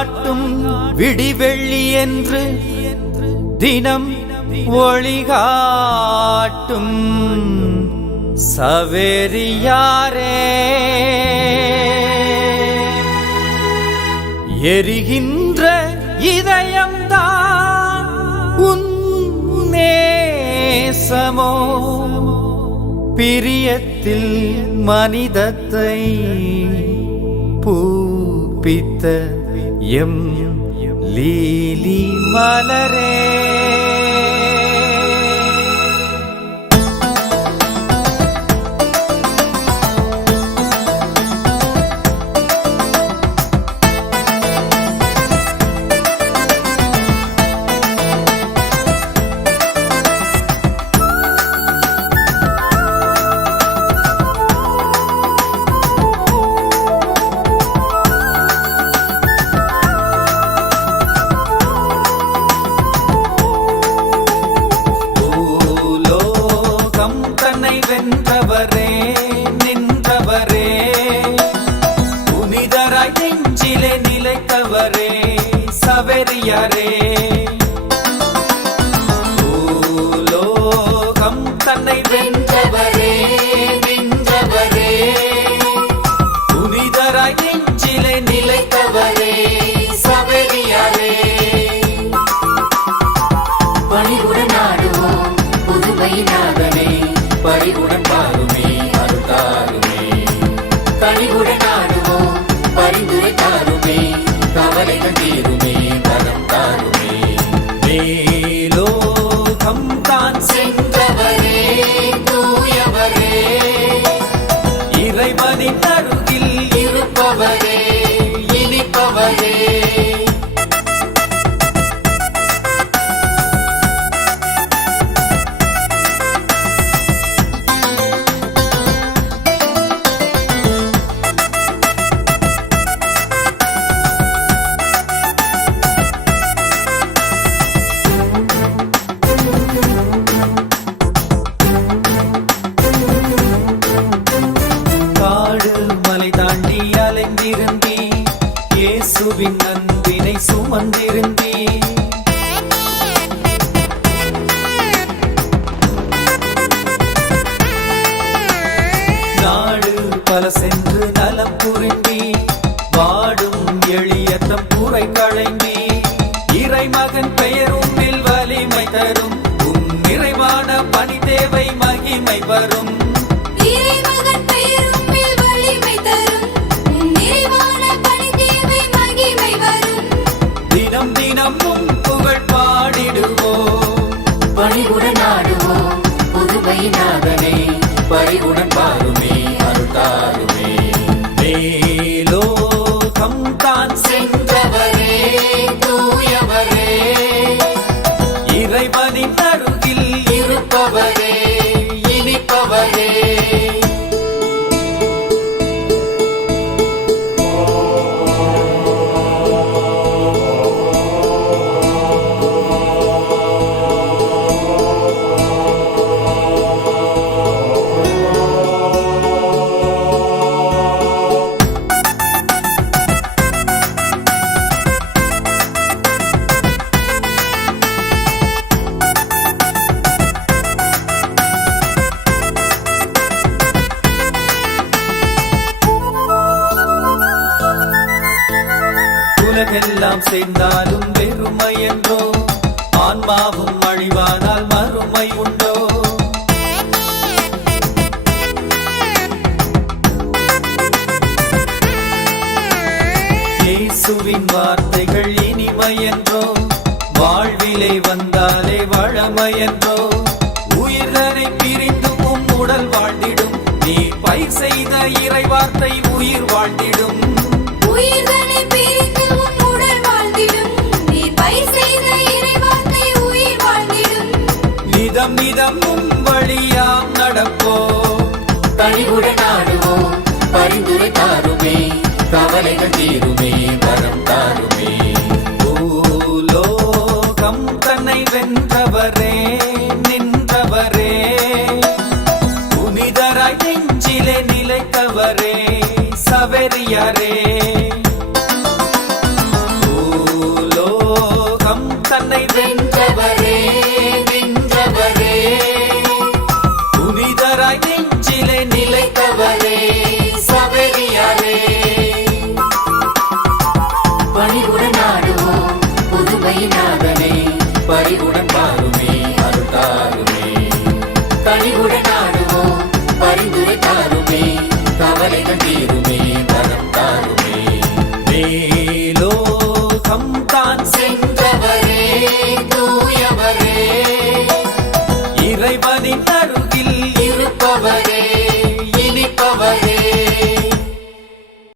காட்டும் விடிவெள்ளி என்று தினம் ஒளிகாட்டும் சவேரியாரே, எரிகின்ற இதயம்தான் உன் நேசமோ, பிரியத்தில் மனிதத்தை பூப்பித்த எம் லீலி மலரே. வென்றவரே நின்றவரே, புனிதராய் நெஞ்சிலே நிலைத்தவரே சவேரியாரே, பூலோகம் தன்னை வென்றவரே நின்றவரே, புனிதராய் நெஞ்சிலே நிலைத்தவரே சவேரியாரே. பணிவுடன் ஆடுவோம் புதுமையினாகவே, பரிவுடன் பாருமே அருள்தாருமே, கனிவுடன் ஆடுவோம் பரிந்துரை தாருமே, கவலைகள் தீருமே வரம் தாருமே. மேலோகம் தான் சென்றவரே தூயவரே, இறைவனின் அருகில் இருப்பவரே இனிப்பவரே. இயேசுவின் அன்பினை சுமந்திருந்தே, நாடு பல சென்று நலம் புரிந்தே, வாடும் எளியத்தம் குறை களைந்தே, இறைமகன் பெயரும் மேல் வலிமை தரும், உன் நிறைவான பணி தேவை மகிமை வரும். தினம் தினமும் புகழ் பாடிடுவோம், பணிவுடன் ஆடுவோம் புதுமையினாகவே, பரிவுடன் பாருமே அருள்தாருமே. மேலோகம் தான் சென்றவரே தூயவரே, இறைவனின் அருகில் இருப்பவரே இனிப்பவரே. உலகெல்லாம் சேர்ந்தாலும் வெறுமை என்றோ, ஆன்மாவும் அழிவானால் மறுமை உண்டோ. இயேசுவின் வார்த்தைகள் இனிமை என்றோ, வாழ்விலே வந்தாலே வழமை என்றோ, உயிர்தனை பிரிந்தும் உடல் வாழ்ந்திடும், நீ பயிர் செய்த இறை வார்த்தை உயிர் வாழ்ந்திடும். நிதம் நிதமும் வழியாம் நடப்போம், பணிவுடன் ஆடுவோம் பரிந்துரை தாருமே, கவலைகள் தீருமே வரம் தாருமே. பூலோகம் தன்னை வென்றவரே நின்றவரே, புனிதராய் நெஞ்சிலே நிலைத்தவரே சவேரியாரே, தன்னை வென்றவரே நின்றவரே புனிதராய் நெஞ்சிலே நிலைத்தவரே சபரியாரே பணிவுடன் ஆடுவோம் புதுமையினாதனே பரிவுடன் பாருமே அருள்தாருமே கனிவுடன் ஆடுவோம் பரிந்துரை தாருமே கவலைகள் தீருமே வரம் தாருமே மேலோகம் தான் சென்ற